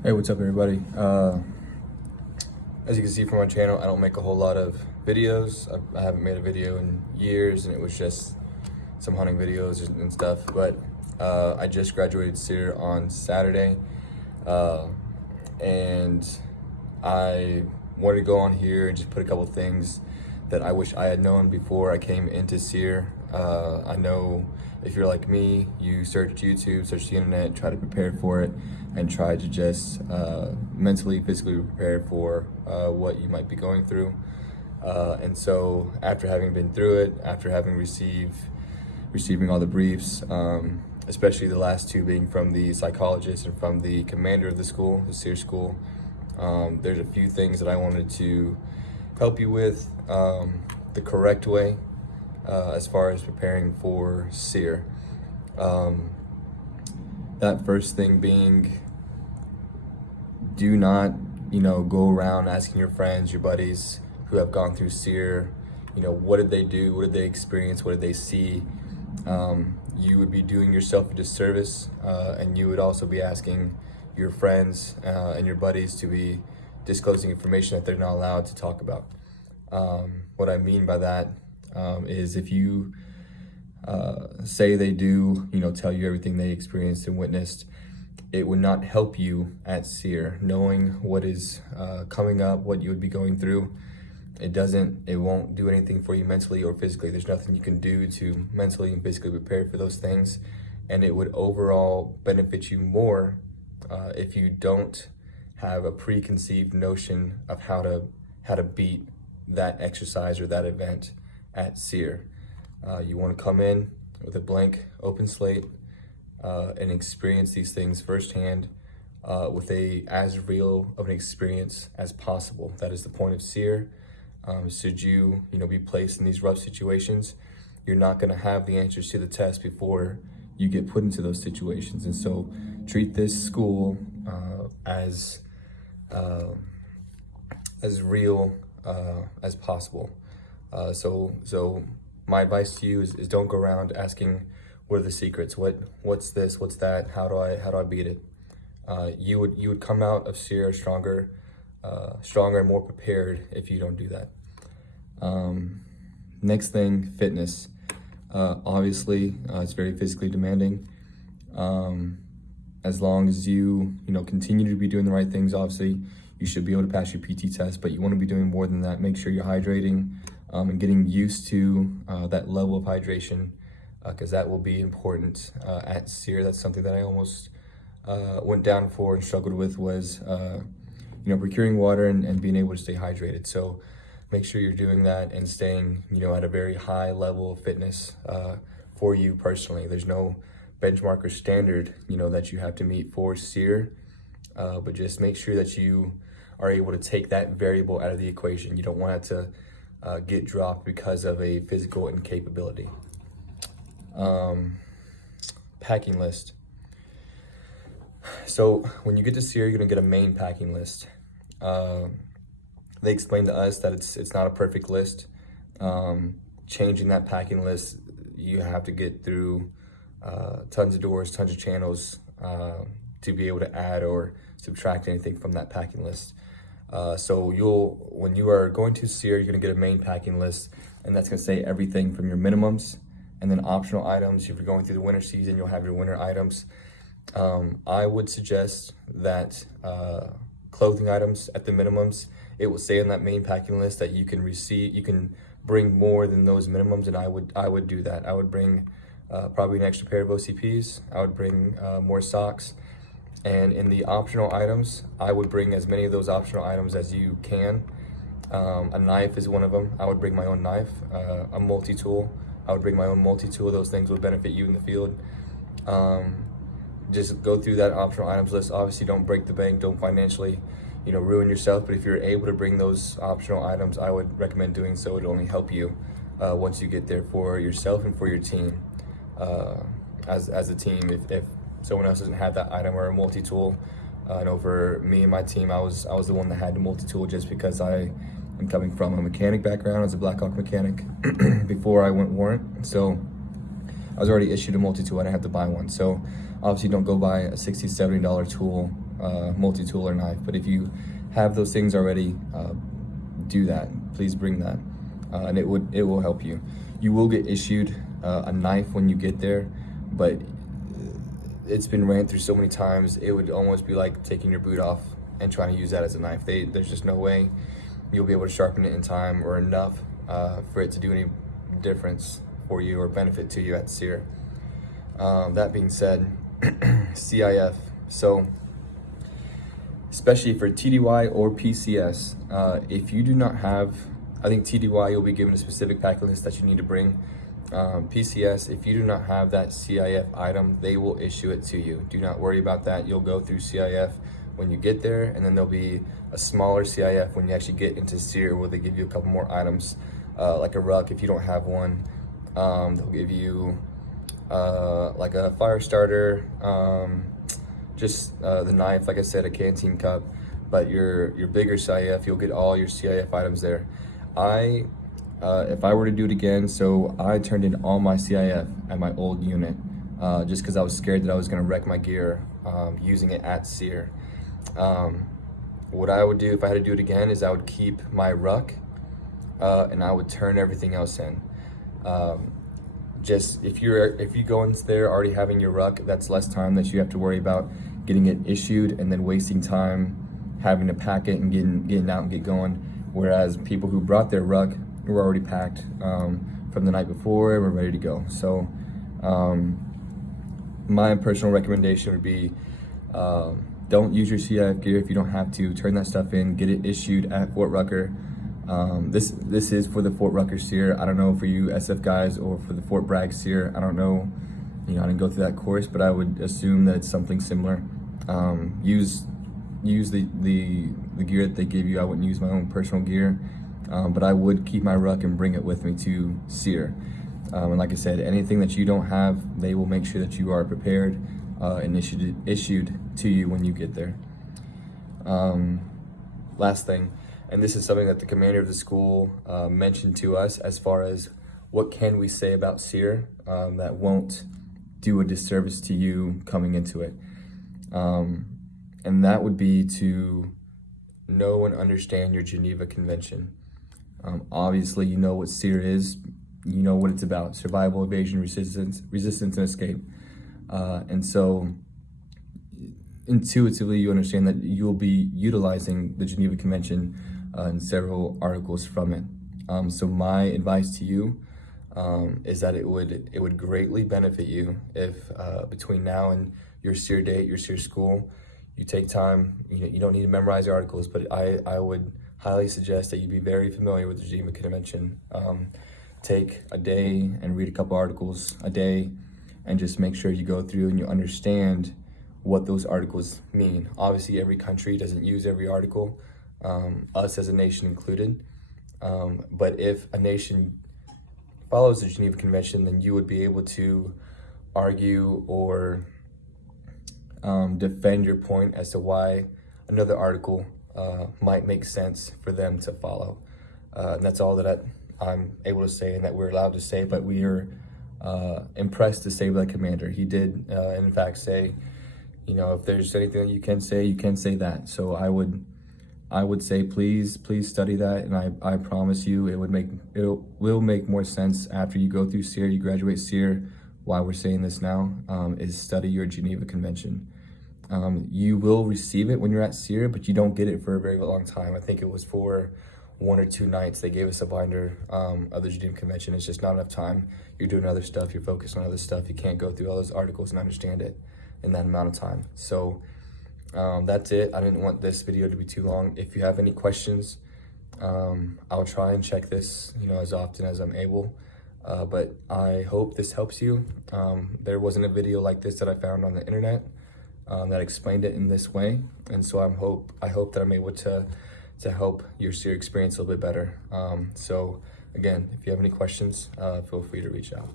Hey, what's up everybody? As you can see from my channel, I don't make a whole lot of videos. I haven't made a video in years, and it was just some hunting videos and stuff. But I just graduated SERE on Saturday, and I wanted to go on here and just put a couple things that I wish I had known before I came into SERE. I know if you're like me, you search YouTube, search the internet, try to prepare for it, and try to just mentally, physically prepare for what you might be going through. And so after having been through it, after having receiving all the briefs, especially the last two being from the psychologist and from the commander of the school, the SERE school, there's a few things that I wanted to help you with the correct way as far as preparing for SERE. That first thing being, do not, go around asking your friends, your buddies who have gone through SERE, what did they do? What did they experience? What did they see? You would be doing yourself a disservice, and you would also be asking your friends and your buddies to be disclosing information that they're not allowed to talk about. What I mean by that is if you say they do, tell you everything they experienced and witnessed, it would not help you at SERE. Knowing what is coming up, what you would be going through, it won't do anything for you mentally or physically. There's nothing you can do to mentally and physically prepare for those things, and it would overall benefit you more if you don't have a preconceived notion of how to beat that exercise or that event at SERE. You want to come in with a blank, open slate and experience these things firsthand with as real of an experience as possible. That is the point of SERE. Should you, be placed in these rough situations, you're not going to have the answers to the test before you get put into those situations. And so treat this school as real as possible. So my advice to you is don't go around asking, what are the secrets? What's this? What's that? How do I beat it? You would come out of SERE stronger and more prepared if you don't do that. Next thing, fitness. Obviously, it's very physically demanding. As long as you continue to be doing the right things, obviously you should be able to pass your PT test, but you want to be doing more than that. Make sure you're hydrating and getting used to that level of hydration, because that will be important at SERE. That's something that I almost went down for and struggled with, was procuring water and being able to stay hydrated. So make sure you're doing that and staying at a very high level of fitness for you personally. There's no benchmark or standard that you have to meet for SERE, but just make sure that you are able to take that variable out of the equation. You don't want it to get dropped because of a physical incapability. Packing list. So when you get to SERE, you're gonna get a main packing list. They explained to us that it's not a perfect list. Changing that packing list, you have to get through tons of doors, tons of channels to be able to add or subtract anything from that packing list. So when you are going to SERE, you're gonna get a main packing list, and that's gonna say everything from your minimums and then optional items. If you're going through the winter season, you'll have your winter items. I would suggest that clothing items at the minimums, it will say on that main packing list that you can bring more than those minimums, and I would do that. I would bring probably an extra pair of OCPs. I would bring more socks. And in the optional items, I would bring as many of those optional items as you can. A knife is one of them. I would bring my own knife. A multi-tool. I would bring my own multi-tool. Those things would benefit you in the field. Just go through that optional items list. Obviously, don't break the bank. Don't financially, ruin yourself. But if you're able to bring those optional items, I would recommend doing so. It'll only help you once you get there for yourself and for your team. As a team, if someone else doesn't have that item or a multi-tool, I know for me and my team, I was the one that had the multi-tool, just because I am coming from a mechanic background as a Blackhawk mechanic before I went warrant. So I was already issued a multi-tool. I didn't have to buy one. So obviously don't go buy a $60, $70 tool multi-tool or knife. But if you have those things already, do that. Please bring that, and it will help you. You will get issued a knife when you get there, but it's been ran through so many times, it would almost be like taking your boot off and trying to use that as a knife. There's just no way you'll be able to sharpen it in time or enough for it to do any difference for you or benefit to you at SERE. That being said, CIF. So, especially for TDY or PCS, if you do not have, I think TDY, you'll be given a specific packet list that you need to bring. PCS, if you do not have that CIF item, they will issue it to you. Do not worry about that. You'll go through CIF when you get there, and then there'll be a smaller CIF when you actually get into SERE, where they give you a couple more items, like a ruck if you don't have one. They'll give you like a fire starter, just the knife, like I said, a canteen cup. But your bigger CIF, you'll get all your CIF items there. If I were to do it again, so I turned in all my CIF at my old unit, just because I was scared that I was going to wreck my gear using it at SERE. What I would do if I had to do it again is I would keep my ruck and I would turn everything else in. Just if you go in there already having your ruck, that's less time that you have to worry about getting it issued and then wasting time having to pack it and getting out and get going. Whereas people who brought their ruck were already packed from the night before and were ready to go. So my personal recommendation would be don't use your CIF gear if you don't have to. Turn that stuff in, get it issued at Fort Rucker. This is for the Fort Rucker SERE. I don't know for you SF guys or for the Fort Bragg SERE. I don't know, I didn't go through that course, but I would assume that it's something similar. Use the gear that they give you. I wouldn't use my own personal gear, but I would keep my ruck and bring it with me to SERE. And like I said, anything that you don't have, they will make sure that you are prepared and issued to you when you get there. Last thing, and this is something that the commander of the school mentioned to us as far as what can we say about SERE that won't do a disservice to you coming into it. And that would be to know and understand your Geneva Convention. Obviously, you know what SERE is, you know what it's about: survival, evasion, resistance, and escape. And so intuitively, you understand that you'll be utilizing the Geneva Convention and several articles from it. So my advice to you is that it would greatly benefit you if between now and your SERE date, your SERE school, you take time. You don't need to memorize the articles, but I would highly suggest that you be very familiar with the Geneva Convention. Take a day and read a couple articles a day, and just make sure you go through and you understand what those articles mean. Obviously, every country doesn't use every article, us as a nation included. But if a nation follows the Geneva Convention, then you would be able to argue or defend your point as to why another article might make sense for them to follow. And that's all that I'm able to say and that we're allowed to say, but we are impressed to say by the commander. He did, in fact, say, if there's anything that you can say that. So I would say, please study that, and I promise you it will make more sense after you go through SERE, you graduate SERE. Why we're saying this now is study your Geneva Convention. You will receive it when you're at SERE, but you don't get it for a very long time. I think it was for 1 or 2 nights. They gave us a binder of the Geneva Convention. It's just not enough time. You're doing other stuff, you're focused on other stuff. You can't go through all those articles and understand it in that amount of time. So that's it. I didn't want this video to be too long. If you have any questions, I'll try and check this as often as I'm able. But I hope this helps you. There wasn't a video like this that I found on the internet that explained it in this way. And so I hope that I'm able to help your SERE experience a little bit better. So again, if you have any questions, feel free to reach out.